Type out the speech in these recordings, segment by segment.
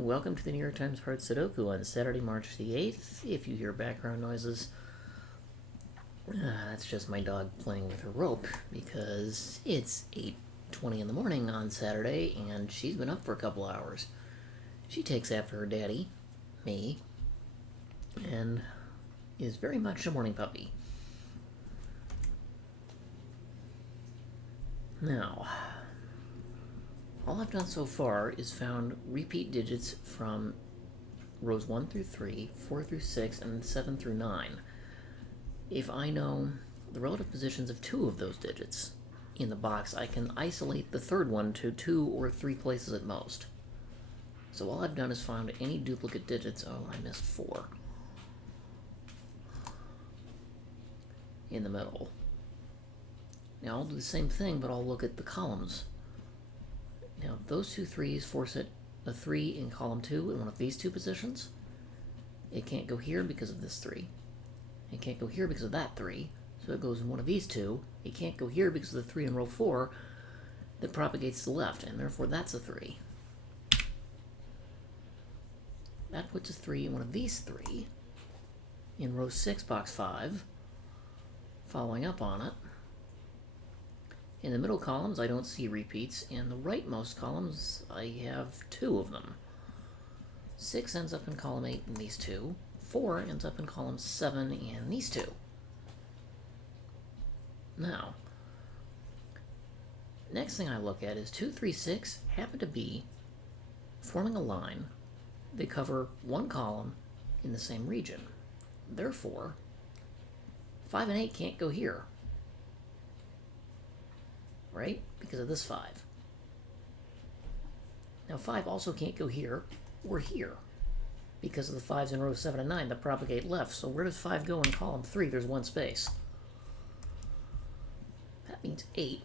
Welcome to the New York Times Part Sudoku on Saturday, March the 8th. If you hear background noises, that's just my dog playing with her rope because it's 8:20 in the morning on Saturday and she's been up for a couple hours. She takes after her daddy, me, and is very much a morning puppy. Now, all I've done so far is found repeat digits from rows 1 through 3, 4 through 6, and 7 through 9. If I know the relative positions of 2 of those digits in the box, I can isolate the third one to 2 or 3 places at most. So all I've done is found any duplicate digits. Oh, I missed 4. In the middle. Now I'll do the same thing, but I'll look at the columns. Now, those two 3s force it a 3 in column 2 in one of these 2 positions. It can't go here because of this 3. It can't go here because of that 3, so it goes in one of these 2. It can't go here because of the 3 in row 4 that propagates to the left, and therefore that's a 3. That puts a 3 in one of these 3 in row 6, box 5, following up on it. In the middle columns, I don't see repeats. In the rightmost columns, I have 2 of them. 6 ends up in column 8 in these 2. 4 ends up in column 7 in these 2. Now, next thing I look at is 2, 3, 6 happen to be forming a line. They cover one column in the same region. Therefore, 5 and 8 can't go here. Right? Because of this 5. Now 5 also can't go here or here because of the 5s in row 7 and 9 that propagate left. So where does 5 go in column 3? There's one space. That means 8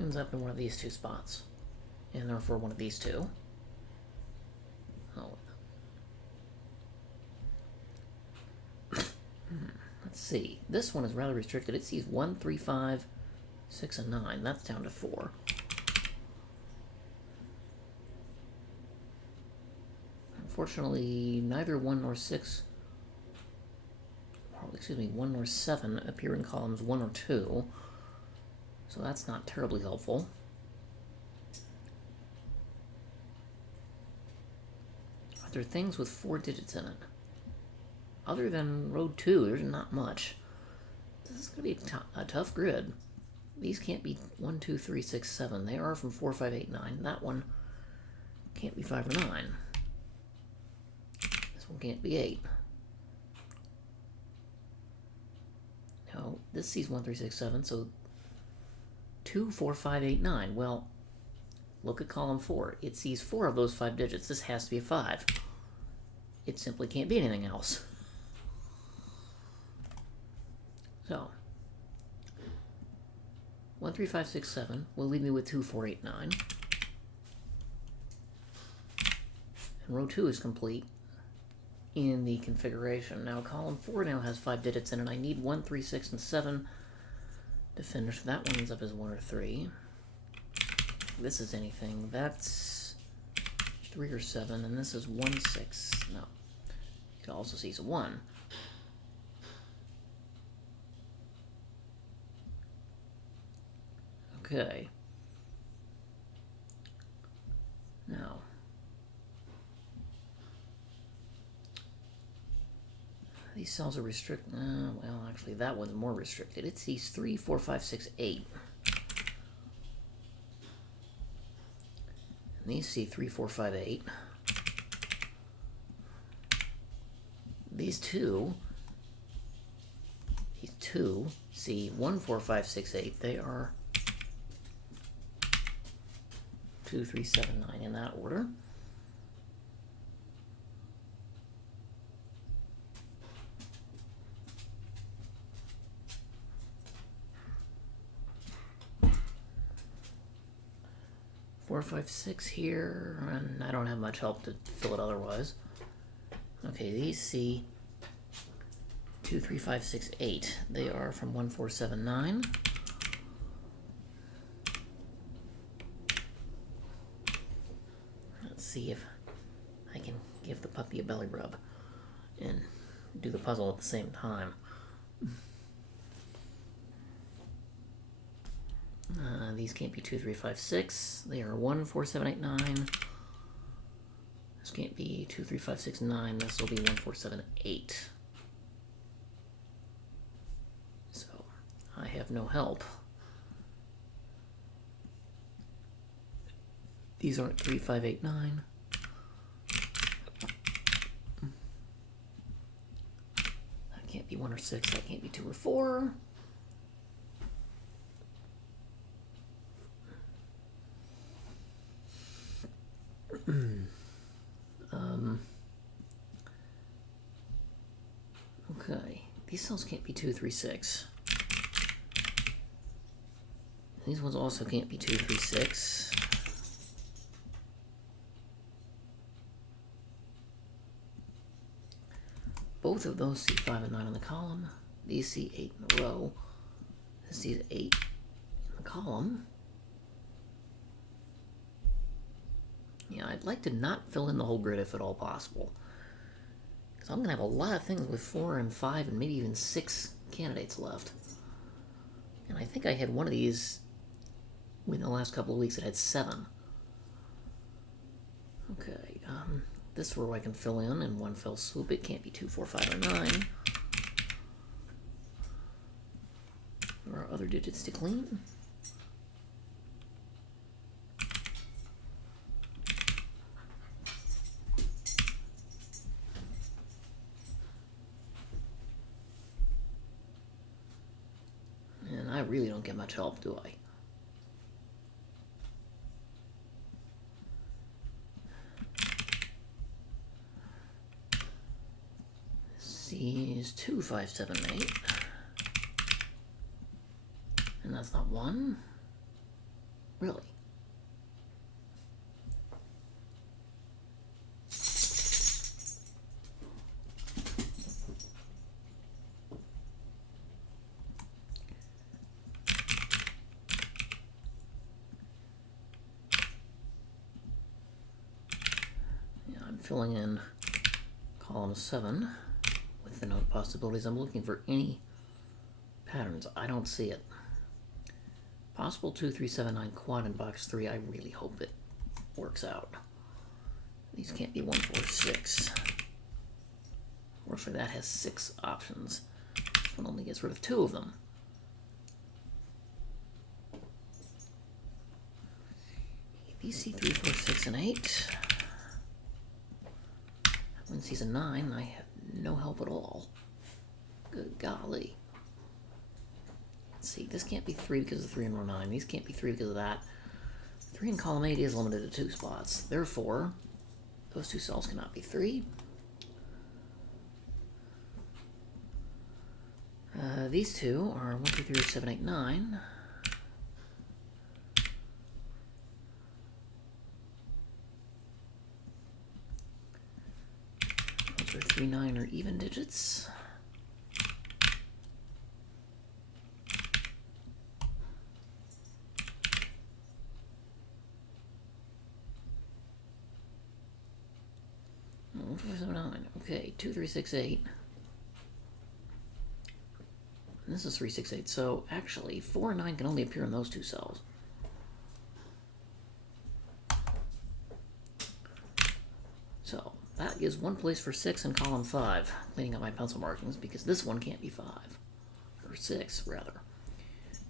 ends up in one of these 2 spots. And therefore one of these 2. Oh. Let's see. This one is rather restricted. It sees 1, 3, 5, 6 and 9. That's down to 4. Unfortunately, neither 1 nor 6, or excuse me, 1 nor 7 appear in columns 1 or 2. So that's not terribly helpful. Are there things with 4 digits in it? Other than row 2, there's not much. This is going to be a tough grid. These can't be 1, 2, 3, 6, 7. They are from 4, 5, 8, 9. That one can't be 5 or 9. This one can't be 8. No, this sees 1, 3, 6, 7, so 2, 4, 5, 8, 9. Well, look at column 4. It sees 4 of those 5 digits. This has to be a 5. It simply can't be anything else. So 1, 3, 5, 6, 7 will leave me with 2, 4, 8, 9. And row 2 is complete in the configuration. Now column 4 now has 5 digits in it. I need 1, 3, 6, and 7 to finish. That one ends up as 1 or 3. This is anything. That's 3 or 7, and this is 1, 6. No. You can also see it's a 1. Okay. Now, these cells are restricted. Well, actually, that one's more restricted. It sees 3, 4, 5, 6, 8. And these see 3, 4, 5, 8. These two see 1, 4, 5, 6, 8. They are 2, 3, 7, 9 in that order. Four, 5, 6 here, and I don't have much help to fill it otherwise. Okay, these see 2, 3, 5, 6, 8. They are from 1, 4, 7, 9. see if I can give the puppy a belly rub and do the puzzle at the same time. These can't be 2, 3, 5, 6. They are 1, 4, 7, 8, 9. This can't be 2, 3, 5, 6, 9. This will be 1, 4, 7, 8. So I have no help. These aren't 3, 5, 8, 9. That can't be 1 or 6. That can't be 2 or 4. Okay, these cells can't be 2, 3, 6. These ones also can't be 2, 3, 6. Both of those see 5 and 9 in the column. These see 8 in the row. This sees 8 in the column. Yeah, I'd like to not fill in the whole grid if at all possible. Because I'm going to have a lot of things with 4 and 5 and maybe even 6 candidates left. And I think I had one of these in the last couple of weeks that had 7. Okay, this row I can fill in one fell swoop. It can't be 2, 4, 5, or 9. There are other digits to clean. And I really don't get much help, do I? C is 2, 5, 7, 8. And that's not 1. Really? Yeah, I'm filling in column 7 with the note possibilities. I'm looking for any patterns. I don't see it. Possible 2, 3, 7, 9 quad in box 3. I really hope it works out. These can't be 1, 4, 6. Fortunately, that has 6 options. This one only gets rid of 2 of them. These see 3, 4, 6, and 8. That one sees a 9. I have no help at all. Good golly. Let's see, this can't be 3 because of 3 in row 9. These can't be 3 because of that. 3 in column 8 is limited to 2 spots. Therefore, those 2 cells cannot be 3. These 2 are 1, 2, 3, 7, 8, 9. Those are 3, 9 are even digits. Oh, 4, 7, 9. Okay, 2, 3, 6, 8. And this is 3, 6, 8. So actually, 4 and 9 can only appear in those 2 cells. So that gives one place for 6 in column 5. Cleaning up my pencil markings because this one can't be 5. Or 6, rather.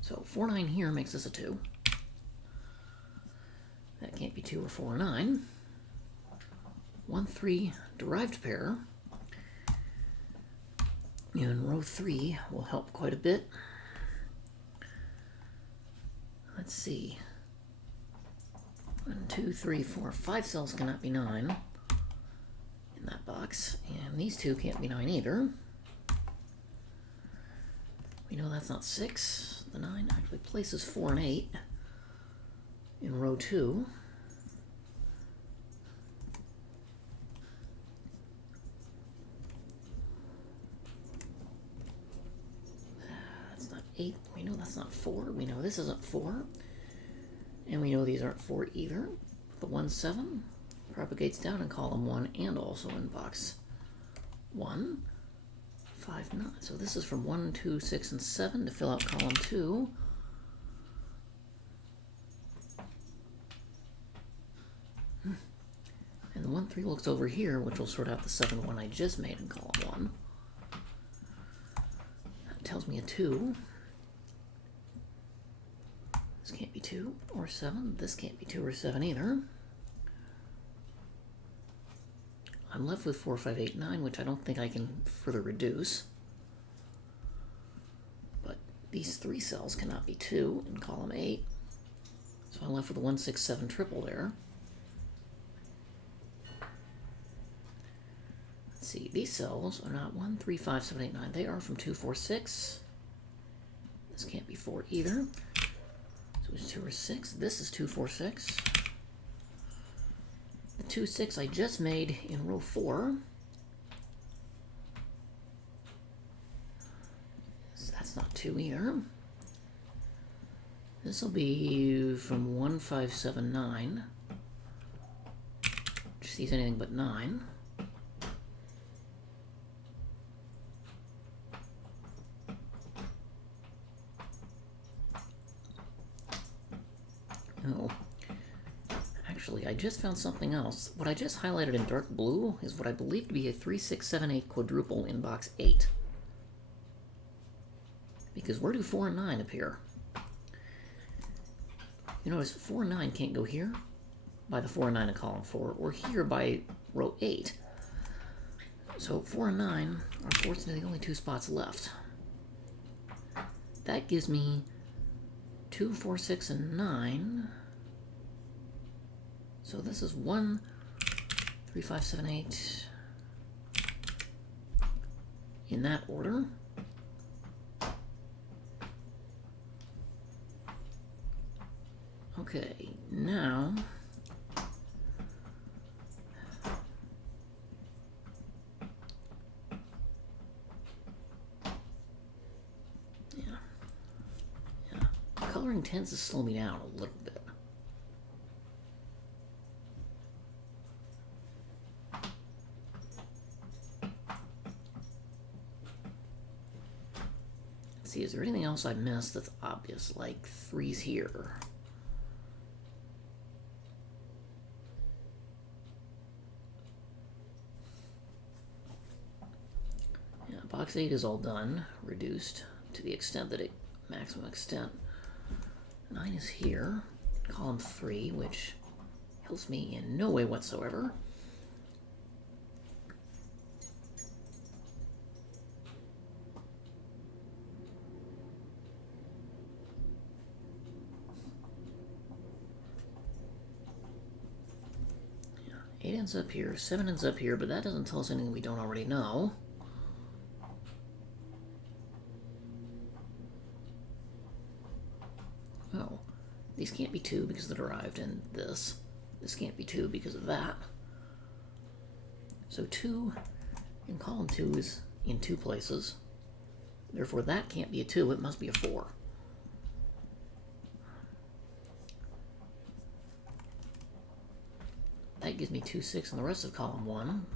So 4, 9 here makes this a 2. That can't be 2 or 4 or 9. 1, 3 derived pair. And row 3 will help quite a bit. Let's see. 1, 2, 3, 4, 5 cells cannot be 9 in that box. And these 2 can't be 9 either. We know that's not 6. The 9 actually places 4 and 8 in row 2. That's not 8. We know that's not 4. We know this isn't 4. And we know these aren't 4 either. The 1, 7 propagates down in column 1 and also in box 1, 5, 9. So this is from 1, 2, 6, and 7 to fill out column 2. And the 1, 3 looks over here, which will sort out the 7, 1 I just made in column 1. That tells me a 2. This can't be 2 or 7. This can't be 2 or 7 either. I'm left with 4, 5, 8, 9, which I don't think I can further reduce. But these 3 cells cannot be 2 in column 8. So I'm left with a 1, 6, 7 triple there. Let's see, these cells are not 1, 3, 5, 7, 8, 9. They are from 2, 4, 6. This can't be 4 either. So it's 2 or 6. This is 2, 4, 6. The 2, 6 I just made in row 4. So that's not 2 either. This will be from 1, 5, 7, 9. Which sees anything but 9. Oh. Actually, I just found something else. What I just highlighted in dark blue is what I believe to be a 3, 6, 7, 8 quadruple in box 8. Because where do 4 and 9 appear? You notice 4 and 9 can't go here by the 4 and 9 in column 4, or here by row 8. So 4 and 9 are fortunately the only 2 spots left. That gives me 2, 4, 6, and 9. So this is 1, 3, 5, 7, 8 in that order. Okay, now coloring tends to slow me down a little bit. Let's see, is there anything else I missed that's obvious, like 3's here? Yeah, box 8 is all done, reduced to the extent that maximum extent. 9 is here, column 3, which helps me in no way whatsoever. Yeah, 8 ends up here, 7 ends up here, but that doesn't tell us anything we don't already know. Oh, these can't be 2 because they're derived, and this can't be 2 because of that. So 2 in column 2 is in 2 places. Therefore, that can't be a 2, it must be a 4. That gives me 2, 6 in the rest of column 1.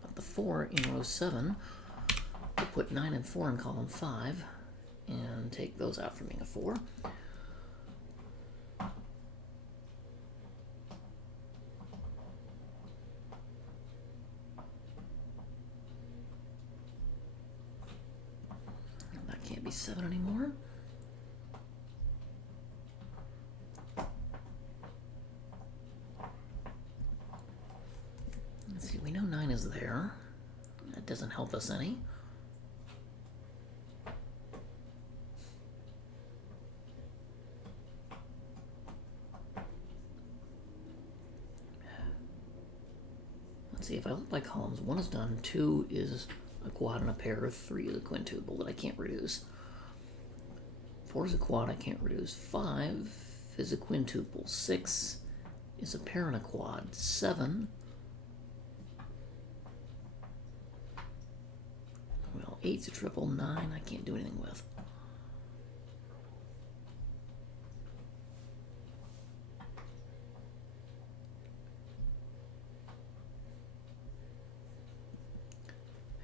But the 4 in row 7 will put 9 and 4 in column 5 and take those out from being a 4. That can't be 7 anymore. Let's see, we know 9 is there. That doesn't help us any. Let's see, if I look by columns, 1 is done, 2 is a quad and a pair, 3 is a quintuple that I can't reduce. 4 is a quad I can't reduce. 5 is a quintuple. 6 is a pair and a quad. 7, well, 8's a triple. 9 I can't do anything with.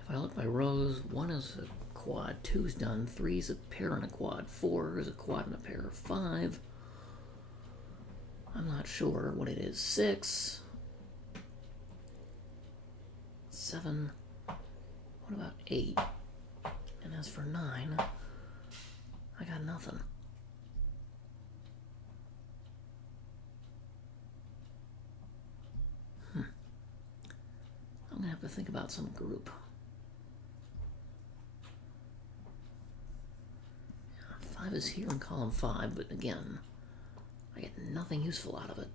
If I look by rows, 1 is a quad, 2 is done, 3 is a pair and a quad, 4 is a quad and a pair, 5, I'm not sure what it is, 6, 7, what about 8? And as for 9, I got nothing. I'm gonna have to think about some group. Yeah, 5 is here in column 5, but again, I get nothing useful out of it.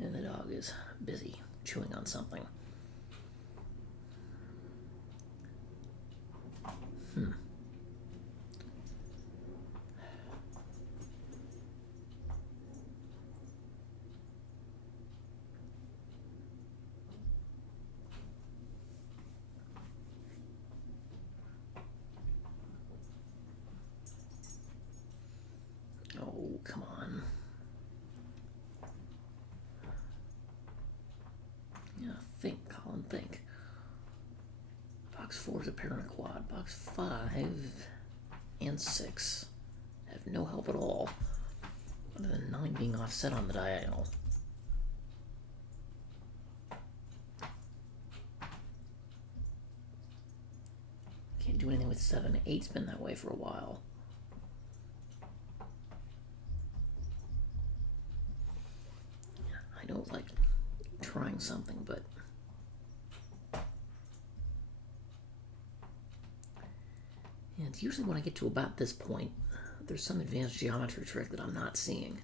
And the dog is busy chewing on something. Oh, come on. Yeah, think, Colin, think. Box 4 is a pair and a quad. Box 5 and 6 have no help at all, other than 9 being offset on the diagonal. Can't do anything with 7. 8's been that way for a while. I don't like trying something, but yeah, it's usually when I get to about this point, there's some advanced geometry trick that I'm not seeing.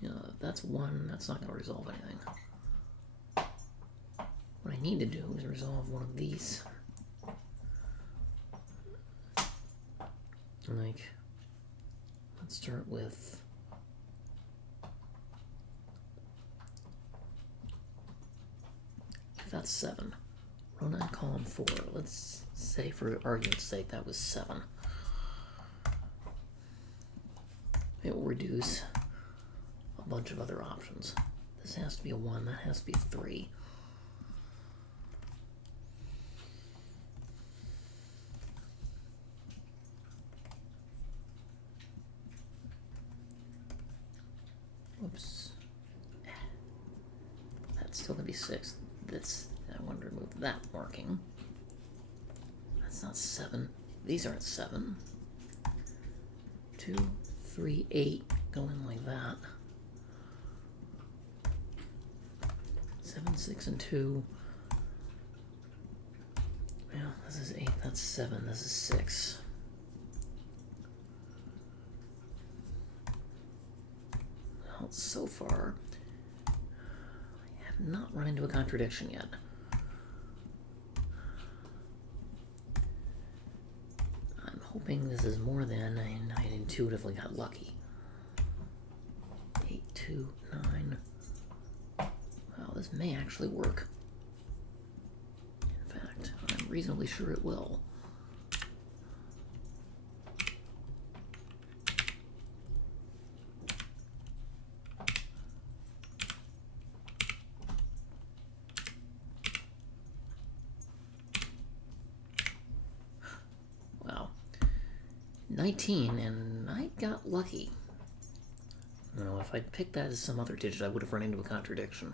You know, that's 1, that's not going to resolve anything. What I need to do is resolve one of these. Like, let's start with if that's 7. Row 9, column 4. Let's say, for argument's sake, that was 7. It will reduce a bunch of other options. This has to be a 1, that has to be a 3. Oops. That's still going to be 6. I want to remove that marking. That's not 7. These aren't 7. 2, 3, 8, going like that. 7, 6, and 2. Yeah, this is 8, that's 7, this is 6. Well, so far, I have not run into a contradiction yet. I'm hoping this is more than I intuitively got lucky. 8, 2, 9. Well, this may actually work. In fact, I'm reasonably sure it will. Wow. 19, and I got lucky. You know, if I'd picked that as some other digit, I would have run into a contradiction.